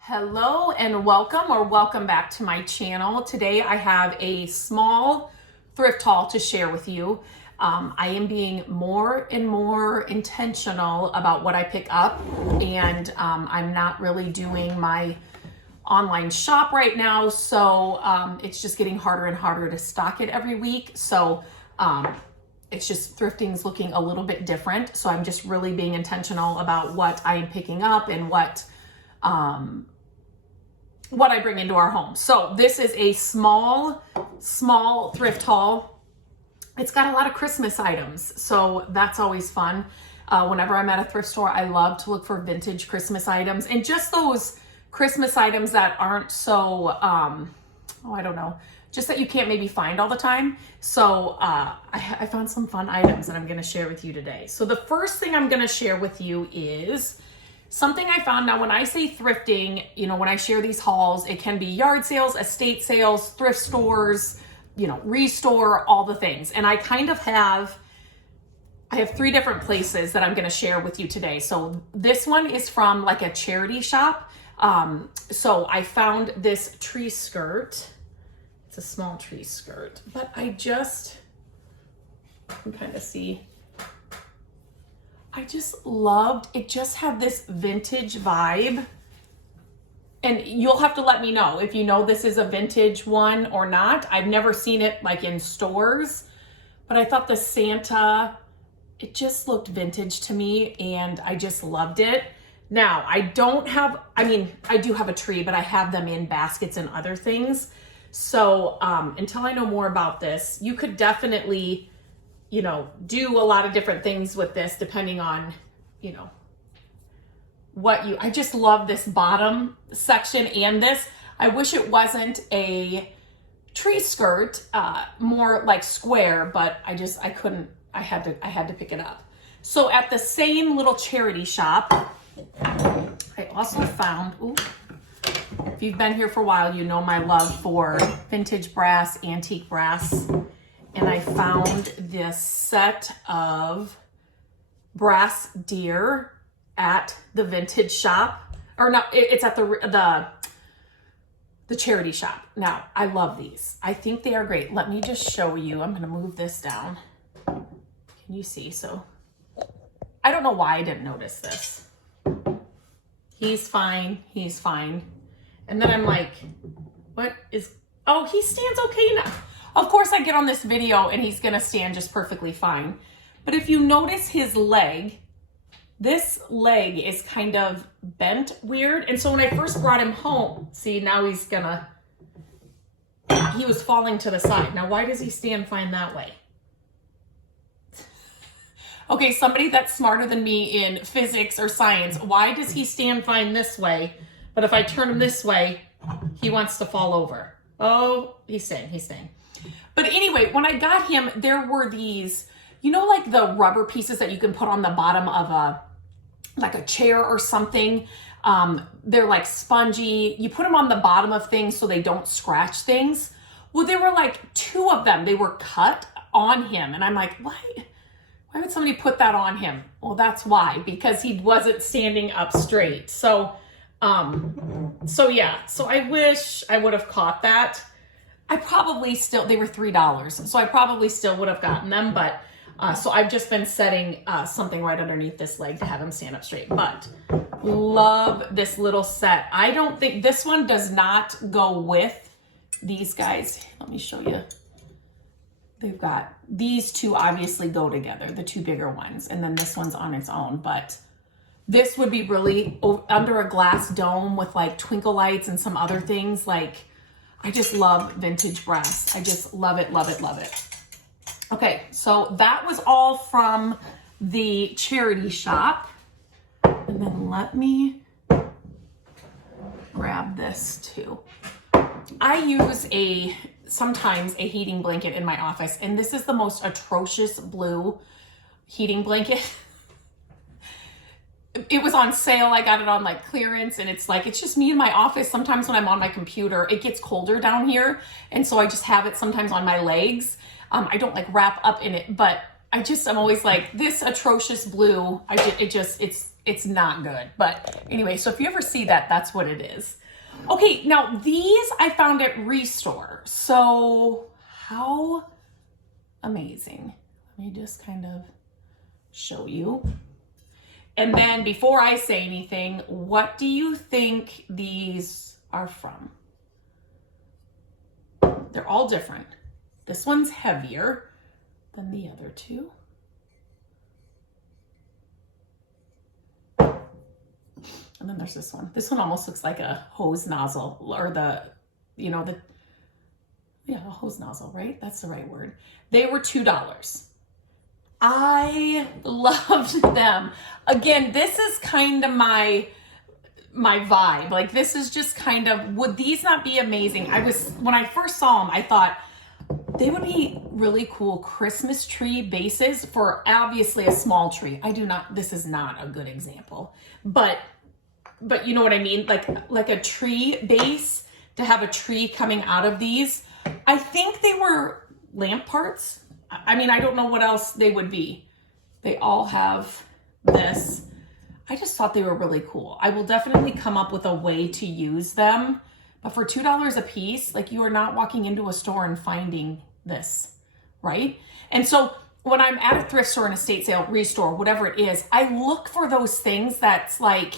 Hello and welcome back to my channel. Today I have a small thrift haul to share with you. I am being more and more intentional about what I pick up, and I'm not really doing my online shop right now, so it's just getting harder and harder to stock it every week. So it's just thrifting's looking a little bit different. So I'm just really being intentional about what I am picking up and what I bring into our home. So this is a small thrift haul. It's got a lot of Christmas items, so that's always fun. Whenever I'm at a thrift store, I love to look for vintage Christmas items and just those Christmas items that aren't so, I don't know, just that you can't maybe find all the time. So I found some fun items that I'm gonna share with you today. So the first thing I'm gonna share with you is something I found. Now, when I say thrifting, when I share these hauls, it can be yard sales, estate sales, thrift stores, restore, all the things. And I have three different places that I'm going to share with you today. So this one is from like a charity shop. So I found this tree skirt. It's a small tree skirt, but you can kind of see. I just loved, it just had this vintage vibe. And you'll have to let me know if you know this is a vintage one or not. I've never seen it like in stores, but I thought the Santa, it just looked vintage to me and I just loved it. Now, I do have a tree, but I have them in baskets and other things. So until I know more about this, you could definitely do a lot of different things with this depending on, I just love this bottom section and this. I wish it wasn't a tree skirt, more like square, but I had to pick it up. So at the same little charity shop, I also found, if you've been here for a while, you know my love for vintage brass, antique brass. And I found this set of brass deer at the vintage shop, or no, it's at the charity shop. Now, I love these. I think they are great. Let me just show you. I'm going to move this down. Can you see? So I don't know why I didn't notice this. He's fine. He's fine. And then I'm like, he stands okay now. Of course, I get on this video and he's gonna stand just perfectly fine. But if you notice his leg, this leg is kind of bent weird. And so when I first brought him home, see, now he was falling to the side. Now, why does he stand fine that way? Okay, somebody that's smarter than me in physics or science, why does he stand fine this way? But if I turn him this way, he wants to fall over. Oh, he's staying. But anyway, when I got him, there were these, like the rubber pieces that you can put on the bottom of a chair or something. They're like spongy. You put them on the bottom of things so they don't scratch things. Well, there were like two of them. They were cut on him. And I'm like, why would somebody put that on him? Well, that's why, because he wasn't standing up straight. So I wish I would have caught that. they were $3. So I probably still would have gotten them, but so I've just been setting something right underneath this leg to have him stand up straight. But love this little set. I don't think this one does not go with these guys. Let me show you. They've got these two obviously go together, the two bigger ones, and then this one's on its own. But this would be really under a glass dome with like twinkle lights and some other things. Like, I just love vintage brass. I just love it, love it, love it. Okay, so that was all from the charity shop. And then let me grab this too. I use sometimes a heating blanket in my office, and this is the most atrocious blue heating blanket. It was on sale. I got it on like clearance, and it's just me in my office. Sometimes when I'm on my computer, it gets colder down here, and so I just have it sometimes on my legs. I don't like wrap up in it, but I'm always like, this atrocious blue, it's not good. But anyway, so if you ever see that, that's what it is. Okay, now these I found at Restore. So how amazing. Let me just kind of show you. And then before I say anything, what do you think these are from? They're all different. This one's heavier than the other two. And then there's this one. This one almost looks like a hose nozzle, or a hose nozzle, right? That's the right word. They were $2. I loved them. Again, this is kind of my vibe. Like, this is just kind of, would these not be amazing? When I first saw them, I thought they would be really cool Christmas tree bases for obviously a small tree. This is not a good example, but you know what I mean? Like a tree base, to have a tree coming out of these. I think they were lamp parts. I mean, I don't know what else they would be. They all have this. I just thought they were really cool. I will definitely come up with a way to use them. But for $2 a piece, like, you are not walking into a store and finding this, right? And so when I'm at a thrift store, an estate sale, Restore, whatever it is, I look for those things that's like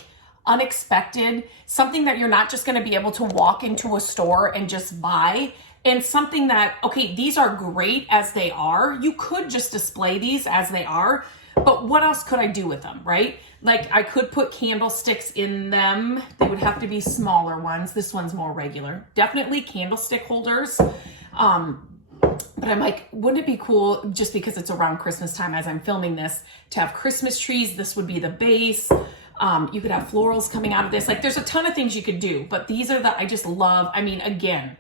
unexpected, something that you're not just going to be able to walk into a store and just buy. And something that, okay, these are great as they are. You could just display these as they are, but what else could I do with them, right? Like, I could put candlesticks in them. They would have to be smaller ones. This one's more regular. Definitely candlestick holders. But I'm like, wouldn't it be cool, just because it's around Christmas time as I'm filming this, to have Christmas trees? This would be the base. You could have florals coming out of this. Like, there's a ton of things you could do, but these are I just love. I mean, again,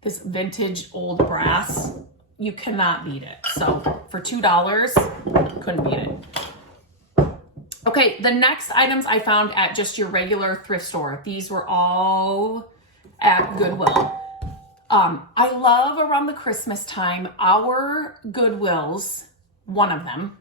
this vintage old brass, you cannot beat it. So for $2, couldn't beat it. Okay, the next items I found at just your regular thrift store. These were all at Goodwill. I love around the Christmas time, our Goodwills, one of them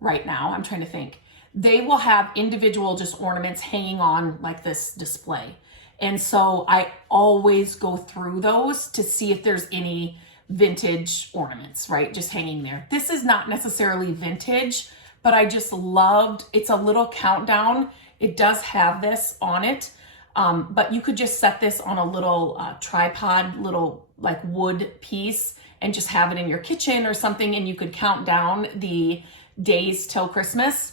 right now, I'm trying to think, they will have individual just ornaments hanging on like this display. And so I always go through those to see if there's any vintage ornaments, right? Just hanging there. This is not necessarily vintage, but I just loved, it's a little countdown. It does have this on it, but you could just set this on a little tripod, little like wood piece, and just have it in your kitchen or something, and you could count down the days till Christmas.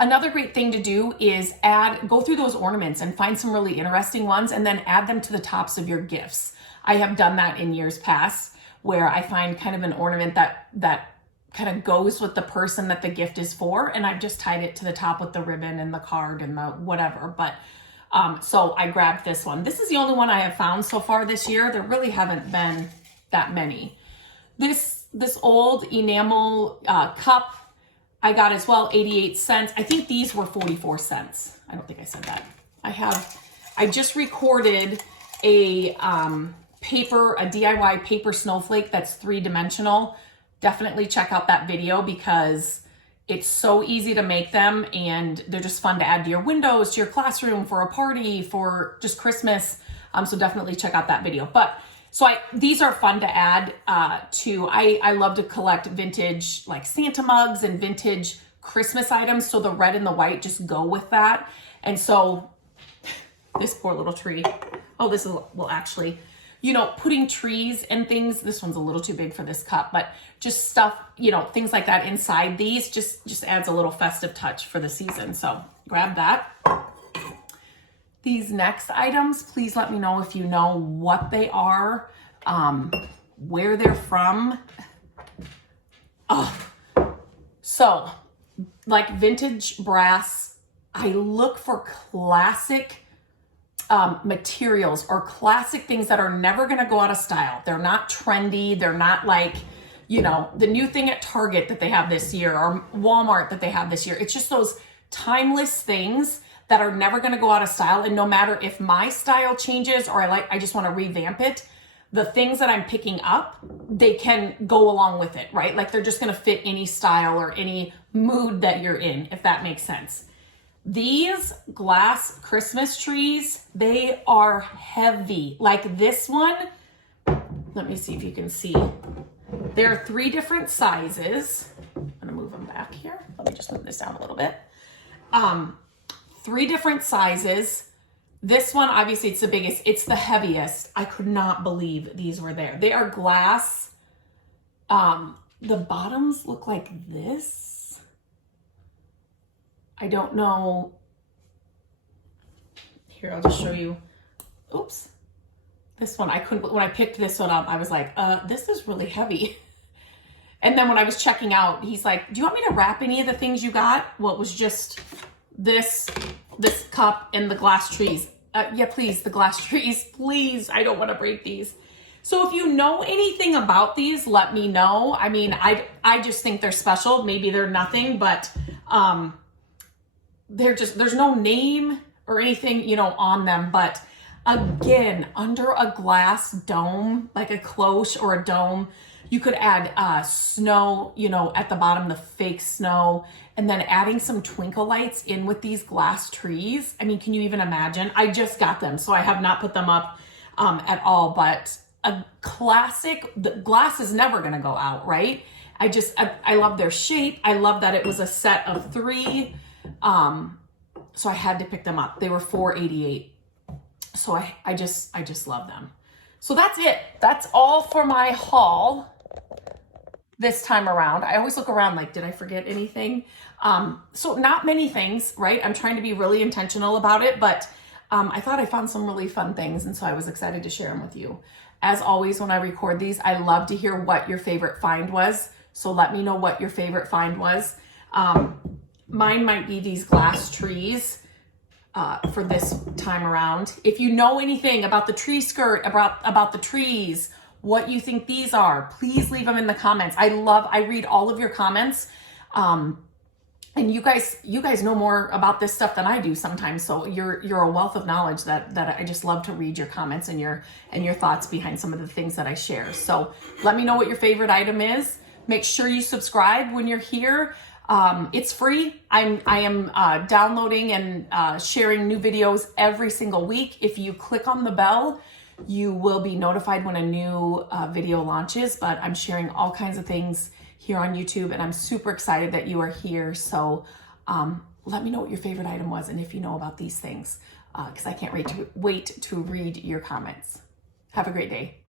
Another great thing to do is go through those ornaments and find some really interesting ones, and then add them to the tops of your gifts. I have done that in years past, where I find kind of an ornament that kind of goes with the person that the gift is for, and I've just tied it to the top with the ribbon and the card and the whatever. But so I grabbed this one. This is the only one I have found so far this year. There really haven't been that many. This old enamel cup I got as well, 88 cents. I think these were 44 cents. I don't think I said that. I just recorded a DIY paper snowflake that's 3-dimensional. Definitely check out that video, because it's so easy to make them, and they're just fun to add to your windows, to your classroom, for a party, for just Christmas. So definitely check out that video. But these are fun to add to. I love to collect vintage like Santa mugs and vintage Christmas items. So the red and the white just go with that. And so this poor little tree. Oh, this is, well, actually, putting trees and things, this one's a little too big for this cup, but just stuff, things like that inside these just adds a little festive touch for the season. So grab that. These next items, please let me know if you know what they are, where they're from. Oh, so like vintage brass, I look for classic materials or classic things that are never going to go out of style. They're not trendy. They're not like, the new thing at Target that they have this year, or Walmart that they have this year. It's just those timeless things that are never going to go out of style. And no matter if my style changes or I just want to revamp it, the things that I'm picking up, they can go along with it, right? Like they're just gonna fit any style or any mood that you're in, if that makes sense. These glass Christmas trees, they are heavy. Like this one, let me see if you can see. There are 3 different sizes. I'm gonna move them back here. Let me just move this down a little bit. 3 different sizes. This one, obviously it's the biggest, it's the heaviest. I could not believe these were there. They are glass. The bottoms look like this. I don't know. Here, I'll just show you. Oops. This one, I couldn't, when I picked this one up, I was like, this is really heavy. And then when I was checking out, he's like, do you want me to wrap any of the things you got? Well, it was just this cup and the glass trees. Yeah, please, the glass trees, please. I don't want to break these. So if you know anything about these, let me know. I mean, I just think they're special. Maybe they're nothing, but they're just, there's no name or anything, you know, on them. But again, under a glass dome, like a cloche or a dome, you could add snow, you know, at the bottom, the fake snow, and then adding some twinkle lights in with these glass trees. I mean, can you even imagine? I just got them, so I have not put them up at all, but a classic, the glass is never gonna go out, right? I love their shape. I love that it was a set of 3. So I had to pick them up. They were $4.88. So I just love them. So that's it. That's all for my haul this time around. I always look around like, did I forget anything? So not many things, right? I'm trying to be really intentional about it, but I thought I found some really fun things, and so I was excited to share them with you. As always, when I record these, I love to hear what your favorite find was. So let me know what your favorite find was. Mine might be these glass trees for this time around. If you know anything about the tree skirt, about the trees, what you think these are, please leave them in the comments. I read all of your comments. And you guys know more about this stuff than I do sometimes. So you're a wealth of knowledge that I just love to read your comments and your thoughts behind some of the things that I share. So let me know what your favorite item is. Make sure you subscribe when you're here. It's free. I am downloading and sharing new videos every single week. If you click on the bell, you will be notified when a new video launches, but I'm sharing all kinds of things here on YouTube, and I'm super excited that you are here. So let me know what your favorite item was and if you know about these things, because I can't wait to read your comments. Have a great day.